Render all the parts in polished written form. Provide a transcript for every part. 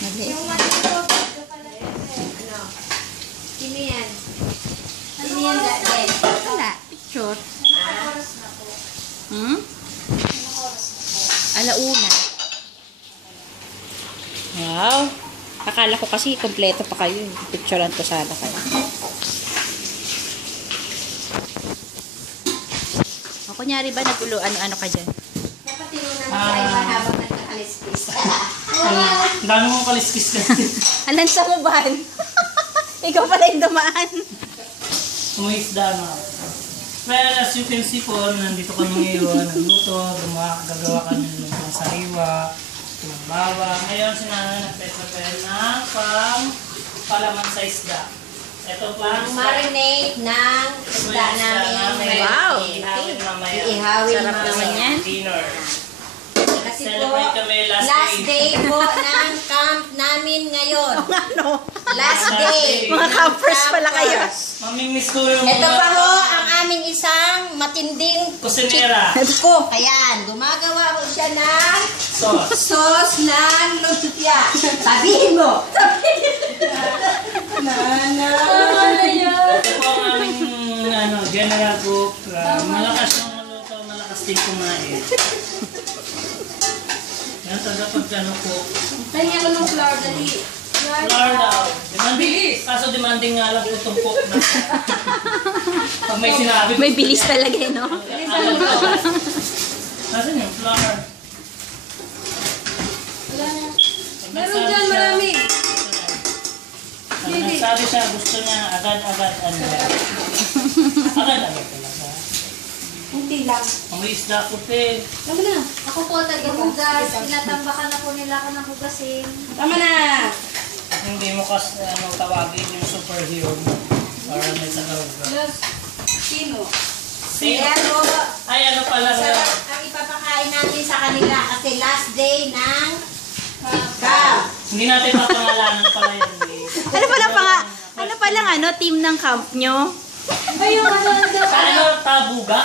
Mali. Yung matito, ano? Sino yan? Sino yan dahil? Wala. Picture. Hmm? Alauna. Wow. Akala ko kasi kompleto pa kayo. Picturean ko sana kayo. O, kunyari ba nag-ulo, ano ka dyan? Dapat tinunan mo sa iba habang nagkakaliskis. Ang dami mong kaliskis na. Alan sa muban. Ikaw pala yung dumaan. Umisda na. Well, as you can see po, nandito kami ngayon, nagluto, gagawa kami ng sariwa, ng bawa. Ngayon, sinanay nagpe-prepare ng palaman sa isda. Ito po Ang marinate ng isda namin. Wow. Ihawin mamaya. Ihawin Sarap naman mamaya. yan. Dinner. Kasi po, Celebrate kami last day po ng camp namin ngayon. Ano? Last day. Mga campers pala kayo. Mamimiss ko yung Ito pa ho ang aming isang matinding kusinera. cook. Ayan, gumagawa ko siya ng Sauce. sauce ng lumpia. Sabihin mo. Ito po ang aming general cook. Malakas yung maluto, malakas din kumain. Yan talaga pag po. Kanya ko ng flour, dali. Flour daw. Demanding. Kaso demanding nga lang itong cook na. Pag may sinabi. May bilis talaga eh, no? Nasaan yung flour? Meron dyan marami. Pag nagsabi siya, gusto niya agad-agad ano. Agad-agad talaga. Hindi lang. May isda ko pe. Tama na. Ako po, taga-hugas. Tinatambakan na po nila ako ng hugasin. Tama na. Hindi mo kasi tawagin yung superhero mo. Para may tagahugas. Sino? Sino? Pero, Ay, ano pala sarap ang ipapakain natin sa kanila kasi last day ng camp. Hindi natin papangalanan pala yun. Ano palang team ng camp nyo? Ayun, ano Ano? Tabuga?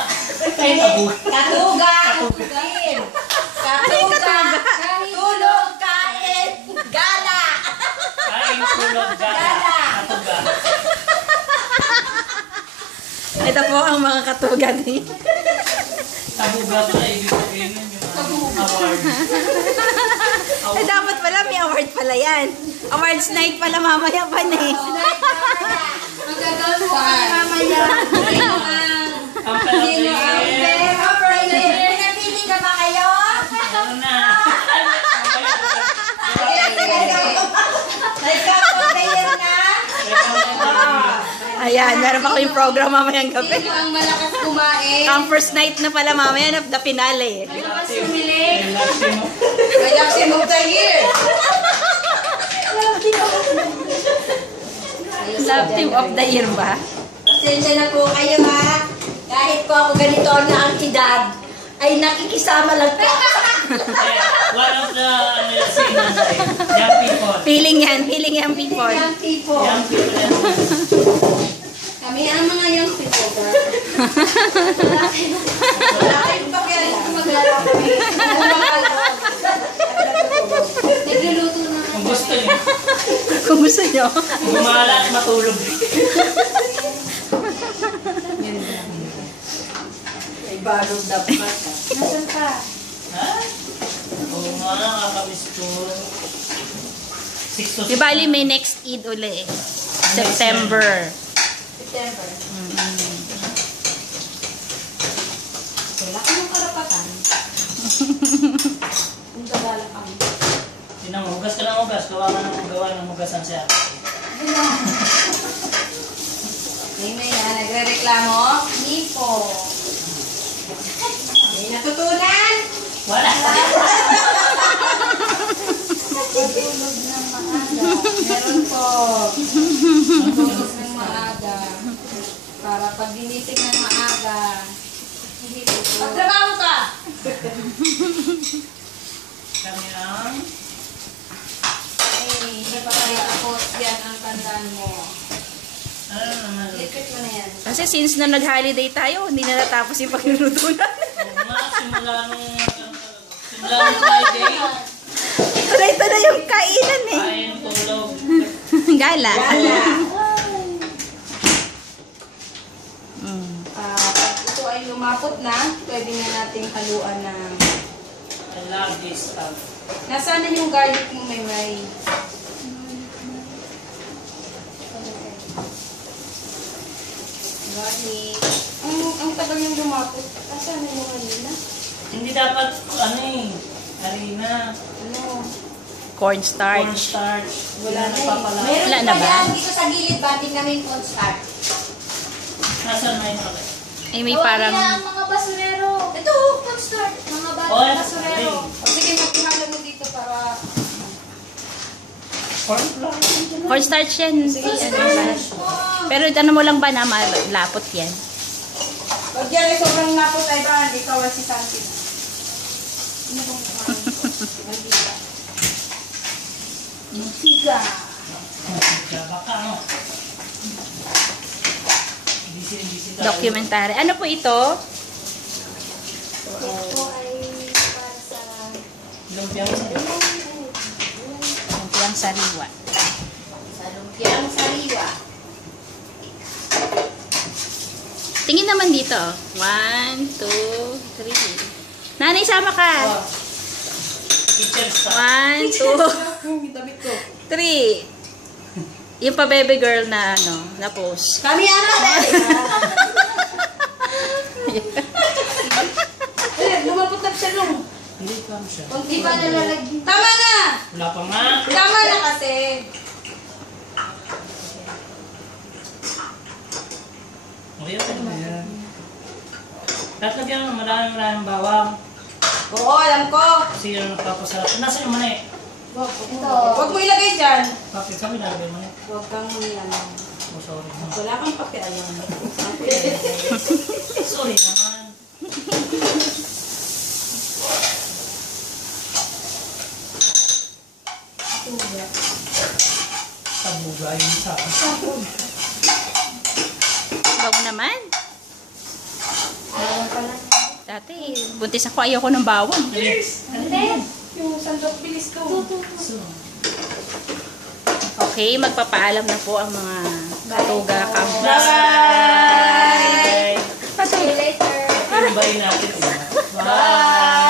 Ay, tabuga. Katuga. Katuga. Katuga. Tulog, kain, gala. Kain, tulog, gala. Katuga. Ito po ang mga katugan eh. Tabuga pala, ibig sabihin nun yung award. Dapat pala may award pala yan. Awards night pala mamaya pa eh. Magagawin mo kami mamaya. Ang pala Pinapili ka ba kayo? ano na? Nagkakabayan na? Ayan, meron pa kaming program mamayang gabi. Sino ang malakas kumain? Ang first night na pala mamaya na the finale. Malakas sumili? Maximum. Relaxing of the year. Love team of the year ba? Pasensya na po kayo ha. Kahit po ako ganito na ang tidad, ay nakikisama lang po. One of the young people. Feeling yan people. Young people. Young people yan. Kami ang mga young people. Wala kayong pakialam kung maglalaro kami. Nagluluto na. Kung gusto niyo, Kung gusto nyo. gumala at matulog. May balong dapat. Nasaan ka? Ha? Oo nga, nakakamiss ko. 6 to 6. Di bali may next Eid uli eh. September. September. Wala kayong karapatan. Kung gabala kami. Hugas ka ng hugas. Gawa ng hugasan siya. Ngayon na yan, nagre-reklamo. Hindi po. May natutunan? Wala. Matulog ng maaga. Meron po. Matulog ng maaga. Para pag ginising ng maaga, hindi po. Magtrabaho ka! Kami ang Hindi pa kayo tapos yan ang tandaan mo. ano naman. Likit mo na yan. Kasi since na nag-holiday tayo, hindi na natapos yung pagluluto natin. Oo nga, simula nung Friday. Ito na yung kainan eh. Ay, Gala. Gala. Mm. Pag ito ay lumapot na, pwede na nating haluan ng... I love this stuff. Nasaan na yung garlic mo, May? Garlic. Ang tagal yung lumapot. Nasaan na yung kanina? Hindi dapat, ano eh, harina, Ano? Cornstarch. cornstarch. Wala na nagpapala. Meron Wala na pa ba? yan dito sa gilid, bating namin cornstarch. Nasaan na yun pala? Ay, may Tawagin parang... na ang mga basurero. Ito, cornstarch. Mga Oy, basurero. O sige, magpihalo mo dito para... Corn flour. Cornstarch yan. Sige, Ano ba? Pero ano mo lang ba na malapot yan? Pag yan ay sobrang lapot ay ba, ikaw ay si Santi. Ano bang Mantika. Mantika. Baka ano. Busy tayo. Documentary. Ano po ito? Ito ay para sa... Lumpiang Lumpiang sariwa. Sa lumpiang sariwa. Tingin naman dito. 1, 2, 3. Nanay, sama ka. Oh. Teacher stuff. 1, 2, Damit ko. 3. Yung pa baby girl na ano, na post. Kami anak eh. Lumapot na siya nung. Hindi pa siya. Kunti pa nalalagyan. Tama na! Wala pa nga. Tama na kasi. Okay, pwede na yan. Tapos lagyan mo maraming bawang. Oo, alam ko. Kasi yun ang nagpapasarap. Nasa yung mani? Ito. Huwag mo ilagay dyan. Bakit kami nalagay mani? Huwag kang ano. Oh, sorry. Wala kang pakialam. Sorry naman. Tabuga yun sa Bago naman. Bawang pala. Dati, buntis ako, ayoko ng bawang. Bilis. Yung sandok bilis ko. So, Okay, magpapaalam na po ang mga katuga kang bye! See you later. Bye natin. Bye!